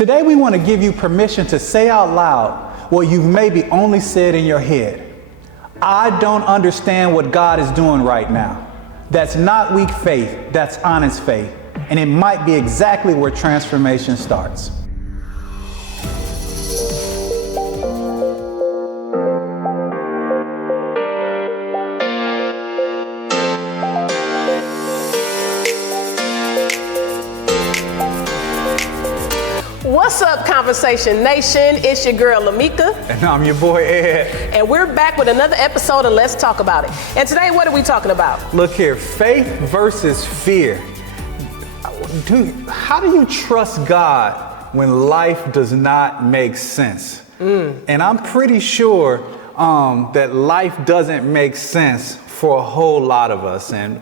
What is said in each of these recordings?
Today we want to give you permission to say out loud what you've maybe only said in your head. I don't understand what God is doing right now. That's not weak faith, that's honest faith. And it might be exactly where transformation starts. What's up, Conversation Nation? It's your girl, LaMeka. And I'm your boy, Ed. And we're back with another episode of Let's Talk About It. And today, what are we talking about? Look here, faith versus fear. Dude, how do you trust God when life does not make sense? And I'm pretty sure that life doesn't make sense for a whole lot of us. And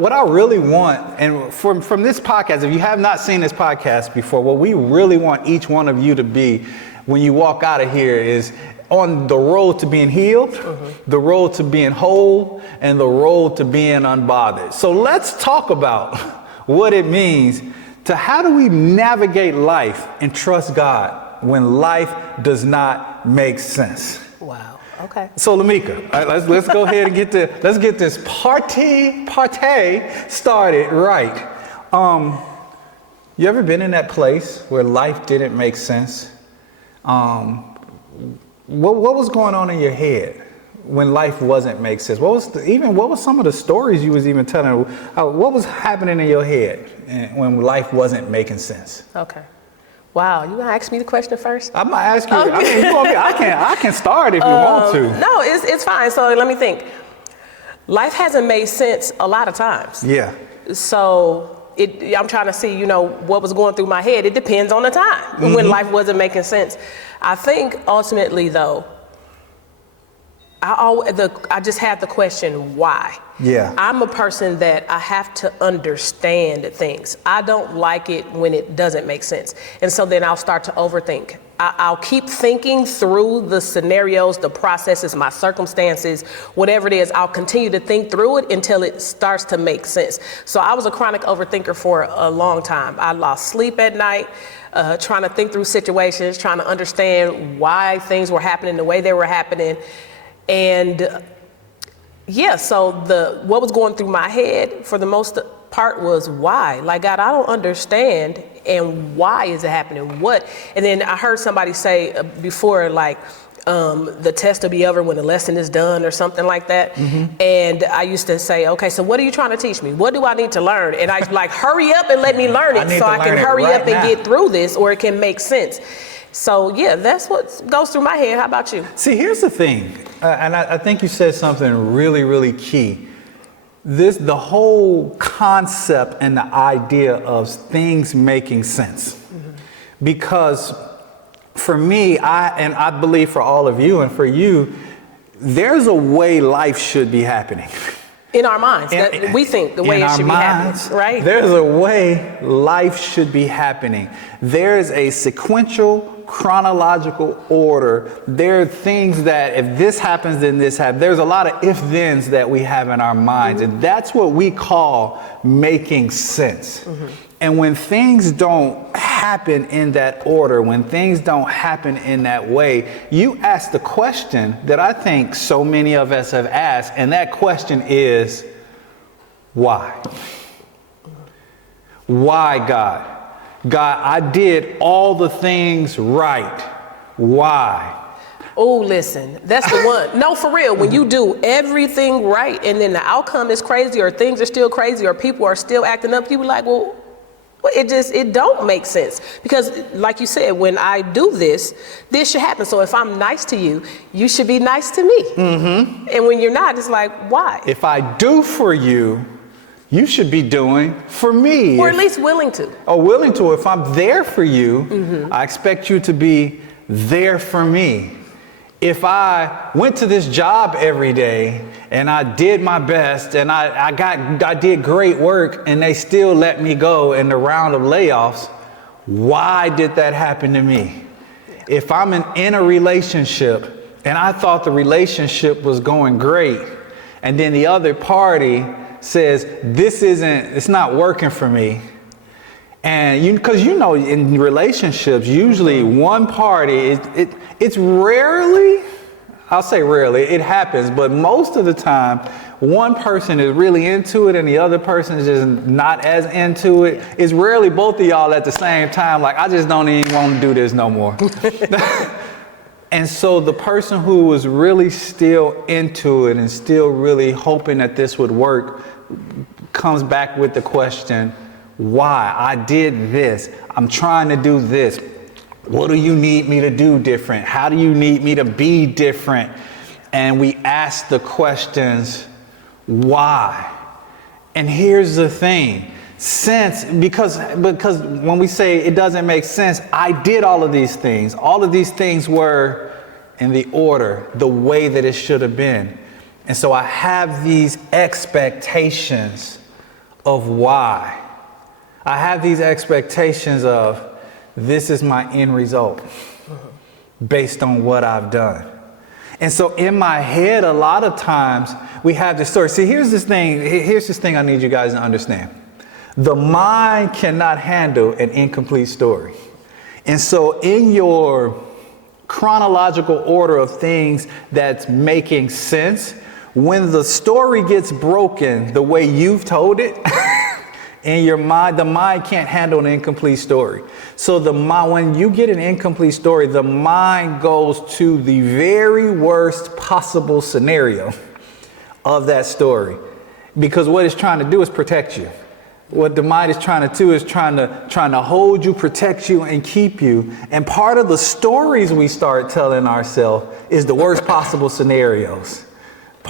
what I really want, and from this podcast, if you have not seen this podcast before, what we really want each one of you to be when you walk out of here is on the road to being healed, the road to being whole, and the road to being unbothered. So let's talk about what it means to how do we navigate life and trust God when life does not make sense. Wow. Okay. So LaMeka, let's go ahead and let's get this party started right. You ever been in that place where life didn't make sense? What was going on in your head when life wasn't make sense? What was some of the stories you was even telling? What was happening in your head when life wasn't making sense? Okay. Wow, you gonna ask me the question first? I'm gonna ask you. Okay. I can start if you want to. No, it's fine. So let me think. Life hasn't made sense a lot of times. Yeah. So I'm trying to see, what was going through my head. It depends on the time when life wasn't making sense. I think ultimately, though, I just had the question, why? Yeah. I'm a person that I have to understand things. I don't like it when it doesn't make sense. And so then I'll start to overthink. I'll keep thinking through the scenarios, the processes, my circumstances, whatever it is. I'll continue to think through it until it starts to make sense. So I was a chronic overthinker for a long time. I lost sleep at night, trying to think through situations, trying to understand why things were happening the way they were happening. And so what was going through my head for the most part was why? Like, God, I don't understand, and why is it happening? What? And then I heard somebody say before, like, the test will be over when the lesson is done or something like that. And I used to say, okay, so what are you trying to teach me? What do I need to learn? And I like, hurry up and let me learn it so I can hurry up and get through this, or it can make sense. So yeah, that's what goes through my head. How about you? See, here's the thing, and I think you said something really, really key. The whole concept and the idea of things making sense. Because for me, I believe for all of you and for you, there's a way life should be happening. In our minds, we think the way it should be happening, right? There's a way life should be happening. There's a sequential, chronological order. There are things that if this happens, then this happens. There's a lot of if-thens that we have in our minds, and that's what we call making sense. And when things don't happen in that order, when things don't happen in that way, you ask the question that I think so many of us have asked, and that question is, why? Why, God? God, I did all the things right. Why? Oh, listen, that's the one. No, for real, when you do everything right and then the outcome is crazy, or things are still crazy, or people are still acting up, you be like, well, it don't make sense. Because like you said, when I do this should happen. So if I'm nice to you, you should be nice to me. And when you're not, it's like, why? If I do for you, you should be doing for me. Or at least willing to. Or willing to. If I'm there for you, I expect you to be there for me. If I went to this job every day and I did my best and I did great work and they still let me go in the round of layoffs, why did that happen to me? If I'm in a relationship and I thought the relationship was going great, and then the other party says, it's not working for me, And because in relationships, usually one party, it's rarely, I'll say rarely, it happens, but most of the time, one person is really into it and the other person is just not as into it. It's rarely both of y'all at the same time, like, I just don't even want to do this no more. And so the person who was really still into it and still really hoping that this would work comes back with the question, why? I did this. I'm trying to do this. What do you need me to do different? How do you need me to be different? And we ask the questions, why? And here's the thing. Because when we say it doesn't make sense, I did all of these things. All of these things were in the order, the way that it should have been. And so I have these expectations of why. I have these expectations of this is my end result based on what I've done. And so in my head, a lot of times we have this story. See, here's this thing I need you guys to understand. The mind cannot handle an incomplete story. And so in your chronological order of things that's making sense, when the story gets broken the way you've told it, in your mind, the mind can't handle an incomplete story. So when you get an incomplete story, the mind goes to the very worst possible scenario of that story. Because what it's trying to do is protect you. What the mind is trying to do is trying to hold you, protect you, and keep you. And part of the stories we start telling ourselves is the worst possible scenarios.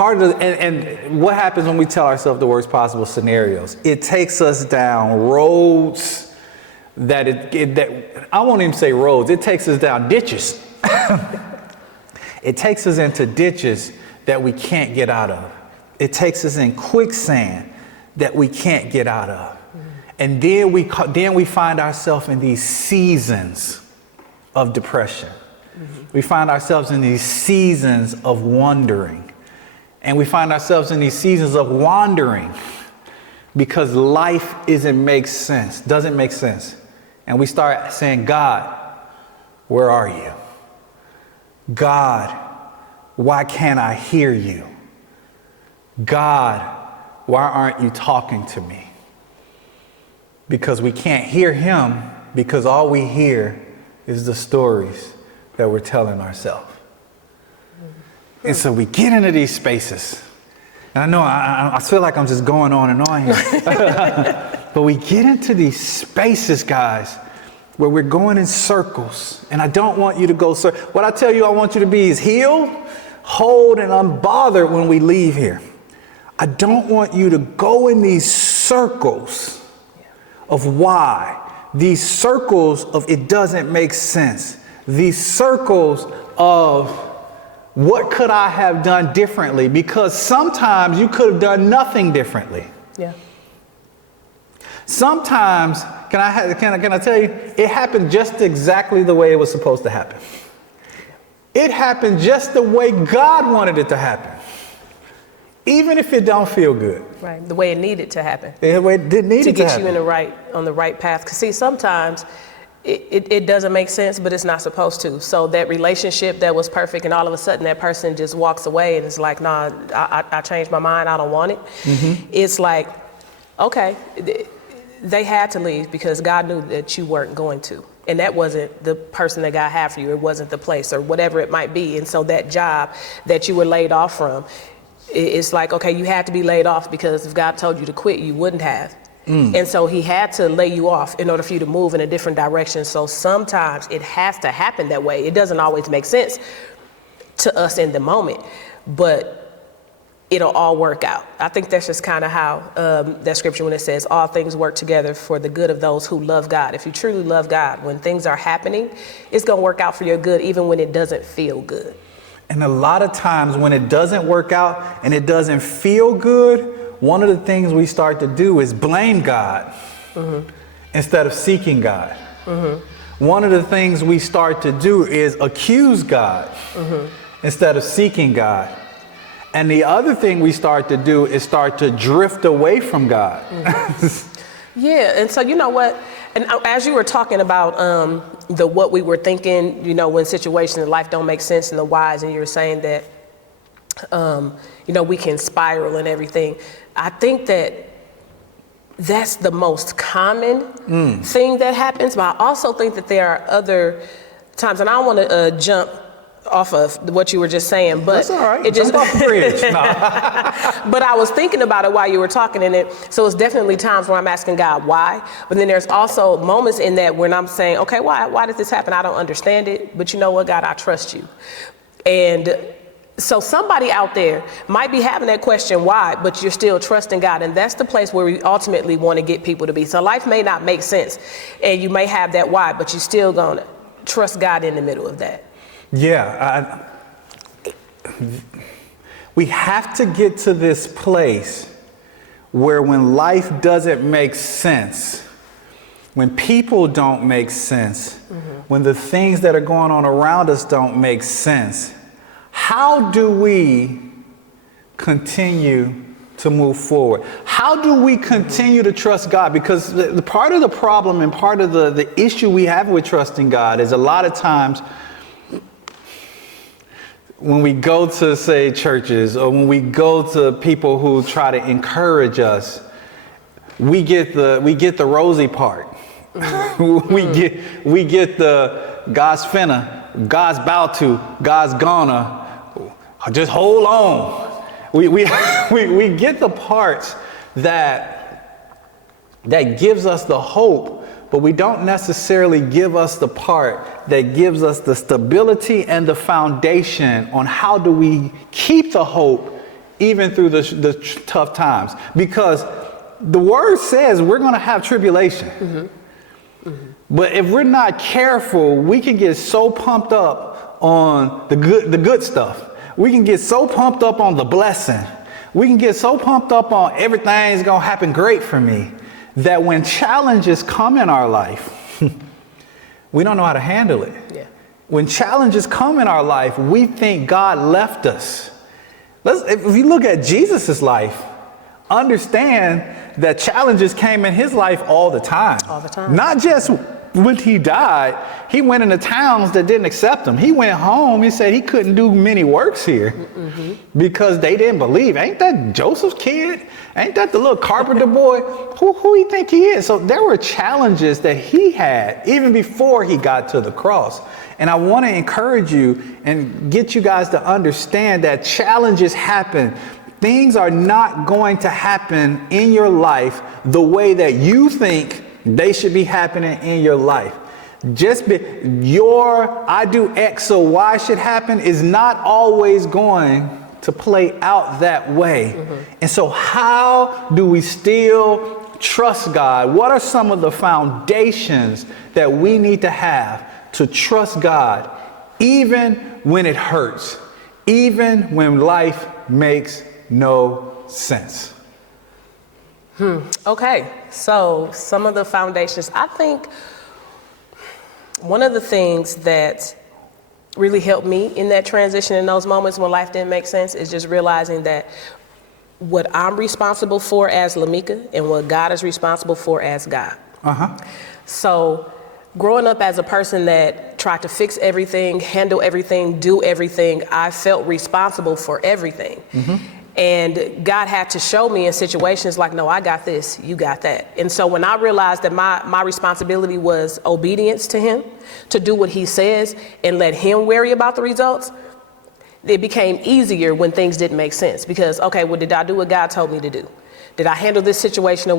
And what happens when we tell ourselves the worst possible scenarios? It takes us down roads that I won't even say roads. It takes us down ditches. It takes us into ditches that we can't get out of. It takes us in quicksand that we can't get out of. And then we find ourselves in these seasons of depression. We find ourselves in these seasons of wondering. And we find ourselves in these seasons of wandering because life doesn't make sense. And we start saying, God, where are you? God, why can't I hear you? God, why aren't you talking to me? Because we can't hear him because all we hear is the stories that we're telling ourselves. And so we get into these spaces. And I know I feel like I'm just going on and on here. But we get into these spaces, guys, where we're going in circles. And I don't want you to go circles. What I tell you I want you to be is healed, whole, and unbothered when we leave here. I don't want you to go in these circles of why. These circles of it doesn't make sense. These circles of what could I have done differently? Because sometimes you could have done nothing differently. Yeah. Sometimes, can I tell you, it happened just exactly the way it was supposed to happen. It happened just the way God wanted it to happen. Even if it don't feel good. Right, the way it needed to happen. The way it needed to get happen. You on the right path. Because see, sometimes it doesn't make sense, but it's not supposed to. So that relationship that was perfect and all of a sudden that person just walks away and it's like, nah, I changed my mind, I don't want it. Mm-hmm. It's like, okay, they had to leave because God knew that you weren't going to. And that wasn't the person that God had for you. It wasn't the place or whatever it might be. And so that job that you were laid off from, it's like, okay, you had to be laid off because if God told you to quit, you wouldn't have. And so he had to lay you off in order for you to move in a different direction. So sometimes it has to happen that way. It doesn't always make sense to us in the moment, but it'll all work out. I think that's just kind of how that scripture, when it says all things work together for the good of those who love God. If you truly love God, when things are happening, it's going to work out for your good, even when it doesn't feel good. And a lot of times when it doesn't work out and it doesn't feel good, one of the things we start to do is blame God instead of seeking God. One of the things we start to do is accuse God instead of seeking God. And the other thing we start to do is start to drift away from God. Yeah, and so you know what? And as you were talking about what we were thinking, you know, when situations in life don't make sense and the whys, and you were saying that, you know, we can spiral and everything. I think that that's the most common thing that happens, but I also think that there are other times, and I don't want to jump off of what you were just saying, but that's all right. It just jump off the bridge. No. But I was thinking about it while you were talking in it. So it's definitely times where I'm asking God why, but then there's also moments in that when I'm saying, okay, why did this happen? I don't understand it, but you know what, God, I trust you. And so somebody out there might be having that question, why, but you're still trusting God. And that's the place where we ultimately want to get people to be. So life may not make sense and you may have that why, but you're still going to trust God in the middle of that. Yeah, we have to get to this place where when life doesn't make sense, when people don't make sense, when the things that are going on around us don't make sense, how do we continue to move forward? How do we continue to trust God? Because the part of the problem and part of the issue we have with trusting God is a lot of times when we go to, say, churches, or when we go to people who try to encourage us, we get the rosy part. we get the God's finna, God's about to, God's gonna. Just hold on. We get the parts that gives us the hope, but we don't necessarily give us the part that gives us the stability and the foundation on how do we keep the hope even through the tough times. Because the word says we're going to have tribulation. But if we're not careful, we can get so pumped up on the good stuff. We can get so pumped up on the blessing. We can get so pumped up on everything's going to happen great for me, that when challenges come in our life, we don't know how to handle it. Yeah. When challenges come in our life, we think God left us. If you look at Jesus's life, understand that challenges came in his life all the time. All the time. Not just when he died, he went into towns that didn't accept him. He went home, he said he couldn't do many works here because they didn't believe. Ain't that Joseph's kid? Ain't that the little carpenter boy? Who you think he is? So there were challenges that he had even before he got to the cross. And I want to encourage you and get you guys to understand that challenges happen. Things are not going to happen in your life the way that you think they should be happening in your life. I do X so Y should happen is not always going to play out that way. And so how do we still trust God? What are some of the foundations that we need to have to trust God even when it hurts, even when life makes no sense? Okay, so some of the foundations. I think one of the things that really helped me in that transition in those moments when life didn't make sense is just realizing that what I'm responsible for as LaMeka and what God is responsible for as God. So growing up as a person that tried to fix everything, handle everything, do everything, I felt responsible for everything. And God had to show me in situations like, no, I got this, you got that. And so when I realized that my responsibility was obedience to him, to do what he says and let him worry about the results, it became easier when things didn't make sense. Because, okay, well, did I do what God told me to do? Did I handle this situation the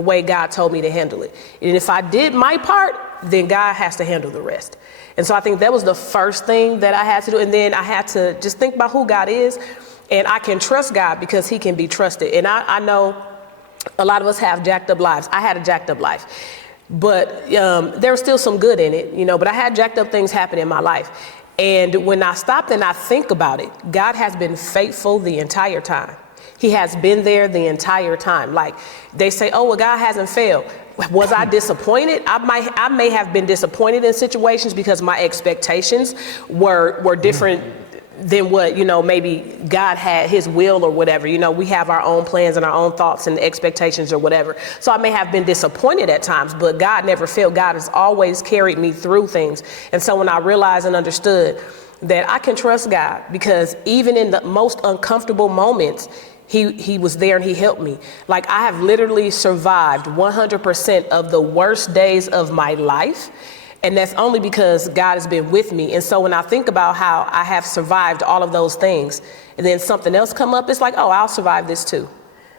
way God told me to handle it? And if I did my part, then God has to handle the rest. And so I think that was the first thing that I had to do. And then I had to just think about who God is. And I can trust God because he can be trusted. And I know a lot of us have jacked up lives. I had a jacked up life, but there was still some good in it, but I had jacked up things happen in my life. And when I stopped and I think about it, God has been faithful the entire time. He has been there the entire time. Like they say, oh, well, God hasn't failed. Was I disappointed? I may have been disappointed in situations because my expectations were different than what, maybe God had his will or whatever. We have our own plans and our own thoughts and expectations or whatever. So I may have been disappointed at times, but God never failed. God has always carried me through things. And so when I realized and understood that I can trust God, because even in the most uncomfortable moments, he was there and he helped me. Like, I have literally survived 100% of the worst days of my life. And that's only because God has been with me. And so when I think about how I have survived all of those things, and then something else come up, it's like, oh, I'll survive this too.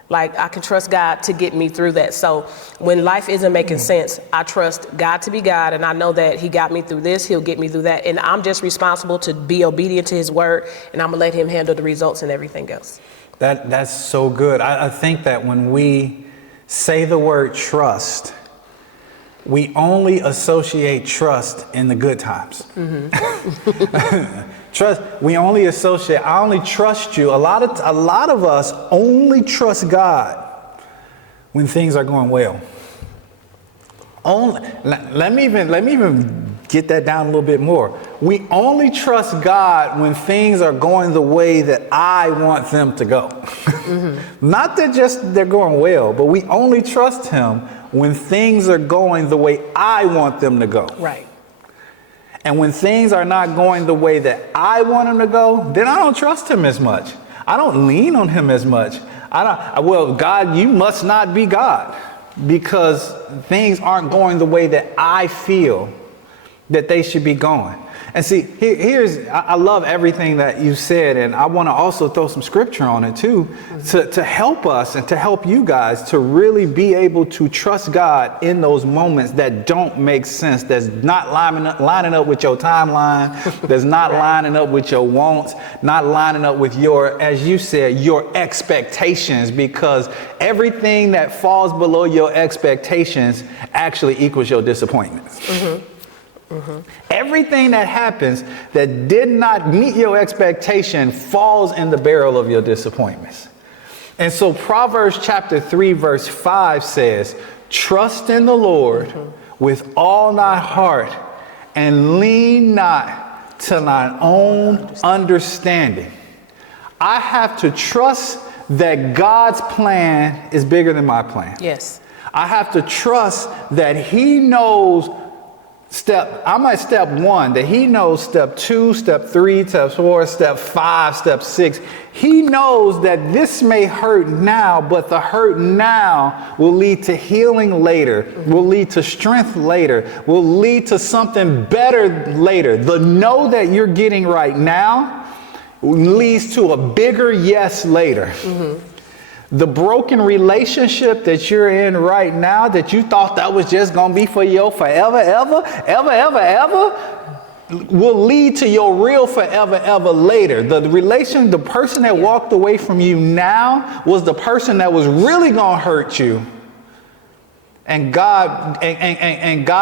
Like, I can trust God to get me through that. So when life isn't making sense, I trust God to be God. And I know that he got me through this, he'll get me through that. And I'm just responsible to be obedient to his word. And I'm gonna let him handle the results and everything else. That's so good. I think that when we say the word trust, we only associate trust in the good times. Trust, we only associate, I only trust you. A lot of us only trust God when things are going well. Let me even get that down a little bit more. We only trust God when things are going the way that I want them to go. Not that just they're going well, but we only trust him when things are going the way I want them to go. Right. And when things are not going the way that I want them to go, then I don't trust him as much. I don't lean on him as much. Well, God, you must not be God, because things aren't going the way that I feel that they should be going. And see, I love everything that you said, and I want to also throw some scripture on it too, to help us and to help you guys to really be able to trust God in those moments that don't make sense, that's not lining up with your timeline, that's not lining up with your wants, not lining up with your, as you said, your expectations, because everything that falls below your expectations actually equals your disappointments. Everything that happens that did not meet your expectation falls in the barrel of your disappointments. And so Proverbs chapter 3 verse 5 says, trust in the Lord with all thy heart and lean not to thine own understanding. I have to trust that God's plan is bigger than my plan. Yes. I have to trust that he knows step 1, that he knows step 2, step 3, step 4, step 5, step 6. He knows that this may hurt now, but the hurt now will lead to healing later, will lead to strength later, will lead to something better later. The no that you're getting right now leads to a bigger yes later. The broken relationship that you're in right now, that you thought that was just going to be for your forever, ever, will lead to your real forever, ever later. The person that walked away from you now was the person that was really going to hurt you. And God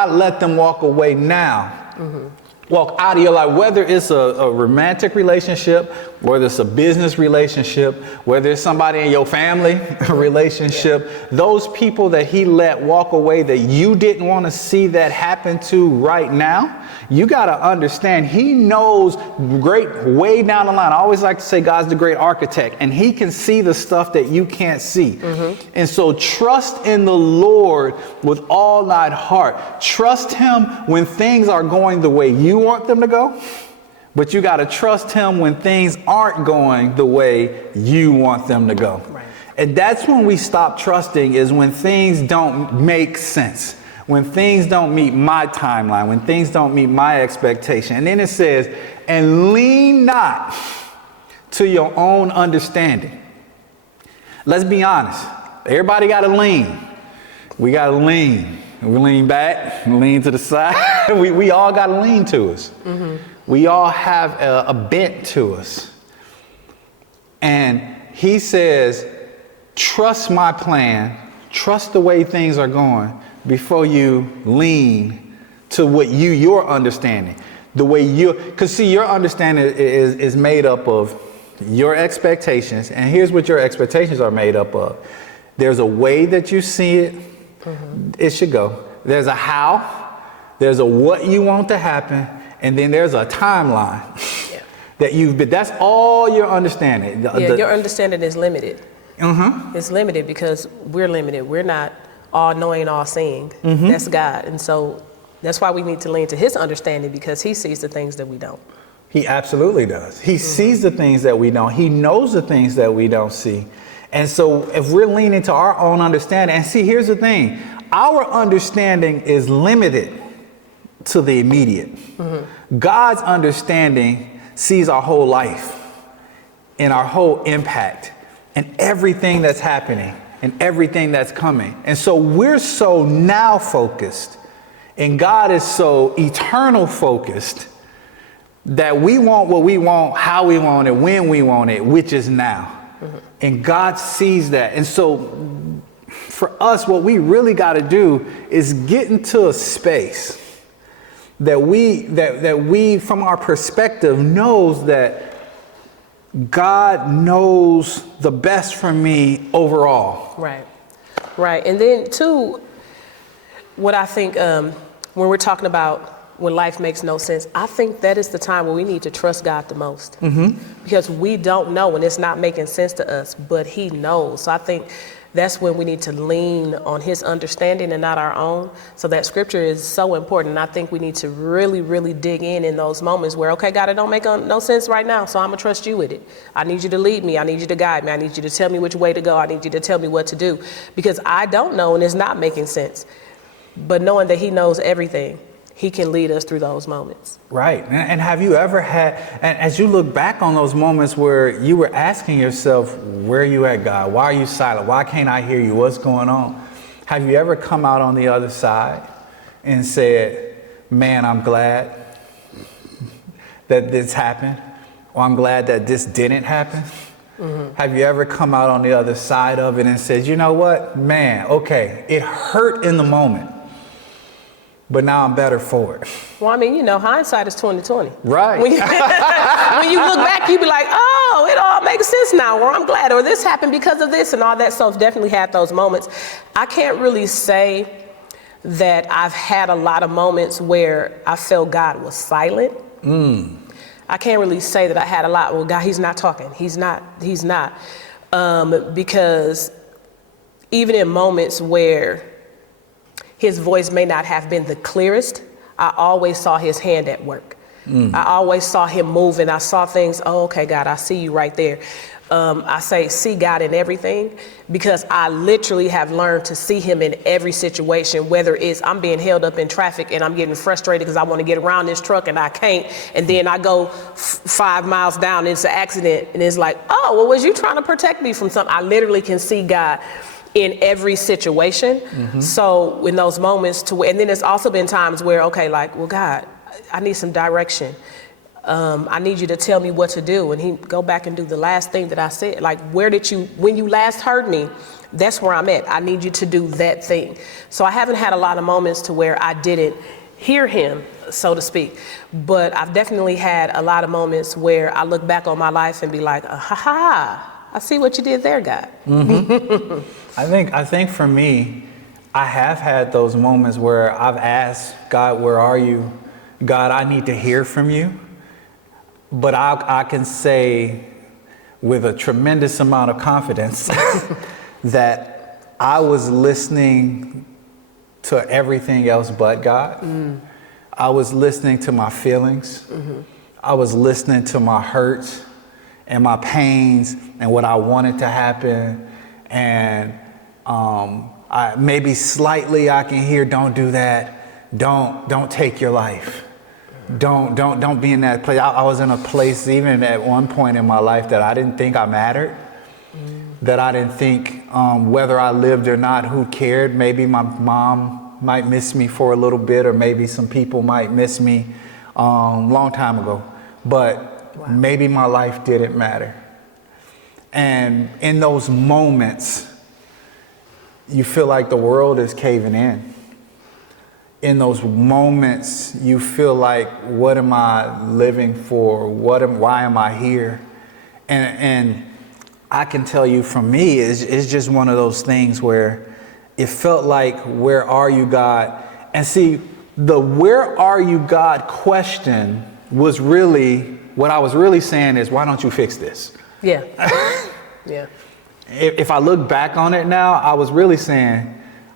let them walk away now. Walk out of your life, whether it's a romantic relationship, whether it's a business relationship, whether it's somebody in your family relationship, those people that he let walk away that you didn't want to see that happen to right now, you got to understand he knows way down the line. I always like to say God's the great architect, and he can see the stuff that you can't see. And so trust in the Lord with all thy heart. Trust him when things are going the way you want them to go, but you got to trust him when things aren't going the way you want them to go. Right. And that's when we stop trusting, is when things don't make sense, when things don't meet my timeline, when things don't meet my expectation. And then it says, and lean not to your own understanding. Let's be honest. Everybody got to lean. We got to lean. We lean back, lean to the side. we all got to lean to us. We all have a bent to us. And he says, trust my plan, trust the way things are going before you lean to what your understanding, the way because see, your understanding is made up of your expectations. And here's what your expectations are made up of. There's a way that you see it. It should go. There's a how, there's a what you want to happen, and then there's a timeline. that you've been, that's all your understanding. Your understanding is limited. It's limited because we're limited. We're not all knowing, all seeing. That's God. And so that's why we need to lean to his understanding, because he sees the things that we don't. He absolutely does. He sees the things that we don't. He knows the things that we don't see. And so if we're leaning to our own understanding, and see, here's the thing, our understanding is limited to the immediate. God's understanding sees our whole life and our whole impact and everything that's happening and everything that's coming. And so we're so now focused, and God is so eternal focused, that we want what we want, how we want it, when we want it, which is now. And God sees that. And so for us, what we really got to do is get into a space that we from our perspective knows that God knows the best for me overall. Right. And then too, what I think when we're talking about when life makes no sense, I think that is the time where we need to trust God the most. Because we don't know when it's not making sense to us, but he knows. So I think that's when we need to lean on his understanding and not our own. So that scripture is so important. And I think we need to really, really dig in those moments where, okay, God, it don't make no sense right now, so I'm gonna trust you with it. I need you to lead me. I need you to guide me. I need you to tell me which way to go. I need you to tell me what to do, because I don't know and it's not making sense. But knowing that he knows everything, he can lead us through those moments. Right. And have you ever had, and as you look back on those moments where you were asking yourself, where are you at, God? Why are you silent? Why can't I hear you? What's going on? Have you ever come out on the other side and said, man, I'm glad that this happened, or I'm glad that this didn't happen? Have you ever come out on the other side of it and said, you know what, man, okay, it hurt in the moment, but now I'm better for it? Well, I mean, you know, hindsight is 20/20. Right. When you look back, you be like, oh, it all makes sense now, or I'm glad, or this happened because of this and all that. So I've definitely had those moments. I can't really say that I've had a lot of moments where I felt God was silent. I can't really say that I had a lot. Well, God, he's not talking. He's not. Because even in moments where his voice may not have been the clearest, I always saw his hand at work. I always saw him moving. I saw things, oh, okay, God, I see you right there. I say, see God in everything, because I literally have learned to see him in every situation, whether it's I'm being held up in traffic and I'm getting frustrated because I want to get around this truck and I can't. And then I go 5 miles down, and it's an accident. And it's like, oh, well, was you trying to protect me from something? I literally can see God in every situation. So in those moments and then there's also been times where, okay, like, well, God, I need some direction. I need you to tell me what to do. And he go back and do the last thing that I said. Like, when you last heard me, that's where I'm at. I need you to do that thing. So I haven't had a lot of moments to where I didn't hear him, so to speak. But I've definitely had a lot of moments where I look back on my life and be like, I see what you did there, God. I think for me, I have had those moments where I've asked God, where are you? God, I need to hear from you. But I can say with a tremendous amount of confidence that I was listening to everything else but God. I was listening to my feelings. I was listening to my hurts and my pains and what I wanted to happen. And maybe slightly I can hear, don't do that. Don't take your life. Don't be in that place. I was in a place even at one point in my life that I didn't think I mattered. That I didn't think whether I lived or not, who cared. Maybe my mom might miss me for a little bit, or maybe some people might miss me long time ago. But maybe my life didn't matter. And in those moments, you feel like the world is caving in. In those moments, you feel like, what am I living for? Why am I here? And I can tell you, for me, it's just one of those things where it felt like, where are you, God? And see, the where are you, God question was really, what I was really saying is, why don't you fix this? Yeah. Yeah. If I look back on it now, I was really saying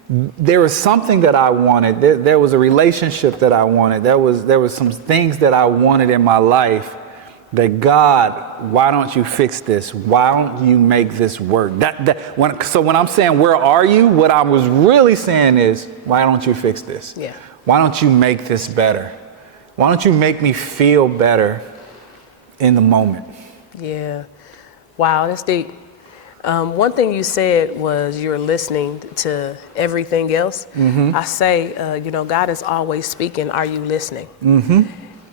there was something that I wanted. There was a relationship that I wanted. There was some things that I wanted in my life that God, why don't you fix this? Why don't you make this work? So when I'm saying, where are you? What I was really saying is, why don't you fix this? Yeah. Why don't you make this better? Why don't you make me feel better in the moment? Yeah. Wow, that's deep. One thing you said was you're listening to everything else. Mm-hmm. I say, God is always speaking. Are you listening? Mm-hmm.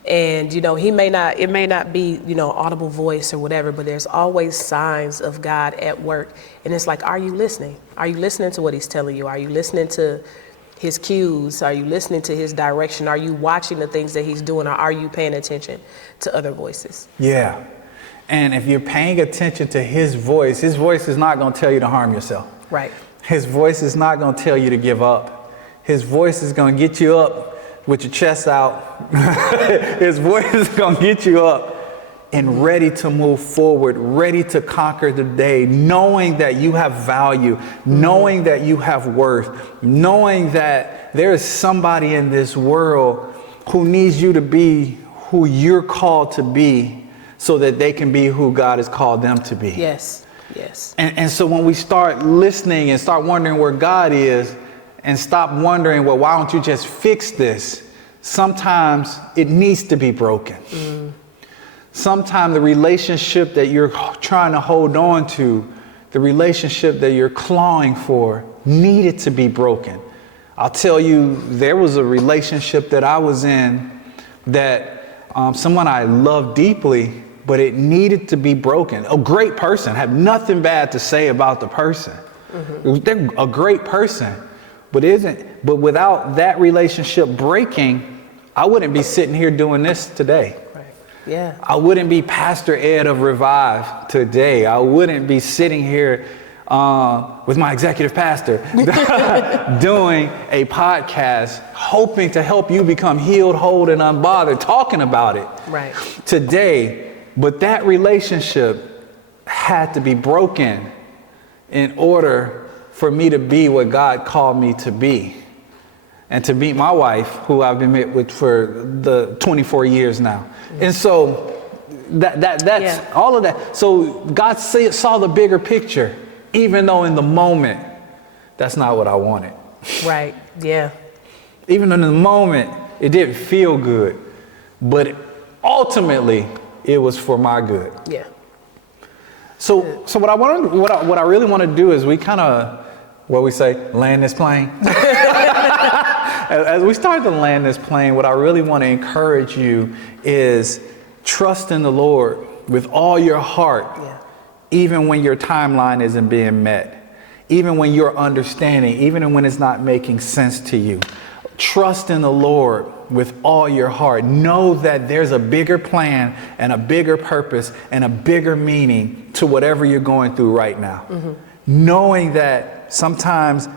And, it may not be, audible voice or whatever, but there's always signs of God at work. And it's like, are you listening? Are you listening to what he's telling you? Are you listening to his cues? Are you listening to his direction? Are you watching the things that he's doing? Or are you paying attention to other voices? Yeah. And if you're paying attention to his voice is not going to tell you to harm yourself. Right. His voice is not going to tell you to give up. His voice is going to get you up with your chest out. His voice is going to get you up and ready to move forward, ready to conquer the day, knowing that you have value, knowing that you have worth, knowing that there is somebody in this world who needs you to be who you're called to be so that they can be who God has called them to be. Yes, yes. And so when we start listening and start wondering where God is, and stop wondering, well, why don't you just fix this? Sometimes it needs to be broken. Mm. Sometimes the relationship that you're trying to hold on to, the relationship that you're clawing for, needed to be broken. I'll tell you, there was a relationship that I was in that someone I loved deeply, but it needed to be broken. A great person, have nothing bad to say about the person. Mm-hmm. They're a great person. But without that relationship breaking, I wouldn't be sitting here doing this today. Right. Yeah. I wouldn't be Pastor Ed of Revive today. I wouldn't be sitting here with my executive pastor doing a podcast, hoping to help you become healed, whole, and unbothered, talking about it today. But that relationship had to be broken in order for me to be what God called me to be, and to meet my wife, who I've been with for the 24 years now. Mm-hmm. And so that's all of that. So God saw the bigger picture, even though in the moment, that's not what I wanted. Right. Yeah. Even in the moment, it didn't feel good, but ultimately, it was for my good. Yeah. So what I really want to do is we kind of, what we say, land this plane. As we start to land this plane, what I really want to encourage you is trust in the Lord with all your heart, even when your timeline isn't being met, even when you're understanding, even when it's not making sense to you. Trust in the Lord with all your heart. Know that there's a bigger plan and a bigger purpose and a bigger meaning to whatever you're going through right now. Mm-hmm. Knowing that sometimes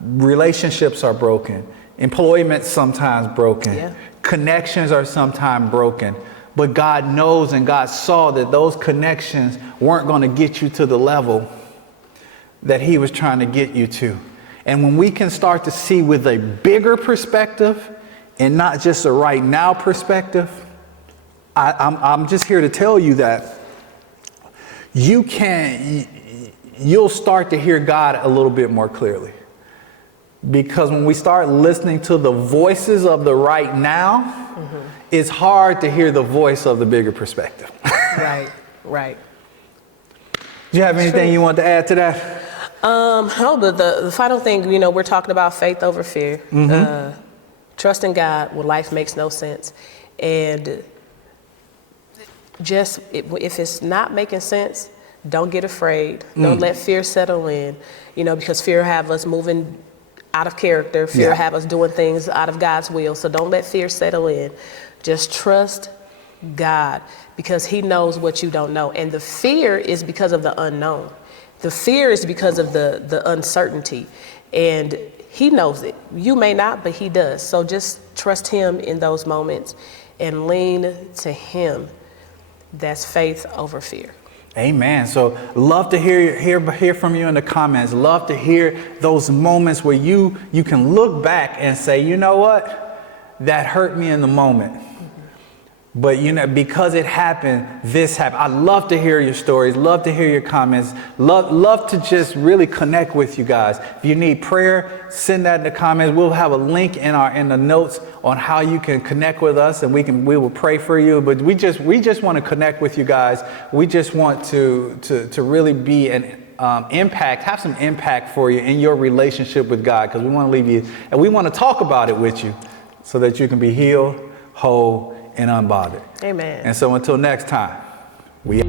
relationships are broken, employment sometimes broken, connections are sometimes broken, but God knows and God saw that those connections weren't going to get you to the level that he was trying to get you to. And when we can start to see with a bigger perspective and not just a right now perspective, I'm just here to tell you that you'll start to hear God a little bit more clearly. Because when we start listening to the voices of the right now, it's hard to hear the voice of the bigger perspective. Right. Do you have anything you want to add to that? The final thing, we're talking about faith over fear. Mm-hmm. Trust in God when life makes no sense. And just if it's not making sense, don't get afraid. Don't let fear settle in, because fear have us moving out of character. Fear have us doing things out of God's will. So don't let fear settle in. Just trust God, because he knows what you don't know. And the fear is because of the unknown. The fear is because of the uncertainty. And he knows it. You may not, but he does. So just trust him in those moments and lean to him. That's faith over fear. Amen. So love to hear from you in the comments. Love to hear those moments where you can look back and say, you know what, that hurt me in the moment. But, because it happened, this happened. I love to hear your stories. Love to hear your comments. Love to just really connect with you guys. If you need prayer, send that in the comments. We'll have a link in the notes on how you can connect with us, and we will pray for you. But we just want to connect with you guys. We just want to really be an impact, have some impact for you in your relationship with God, because we want to leave you, and we want to talk about it with you so that you can be healed, whole, and unbothered. Amen. And so until next time, we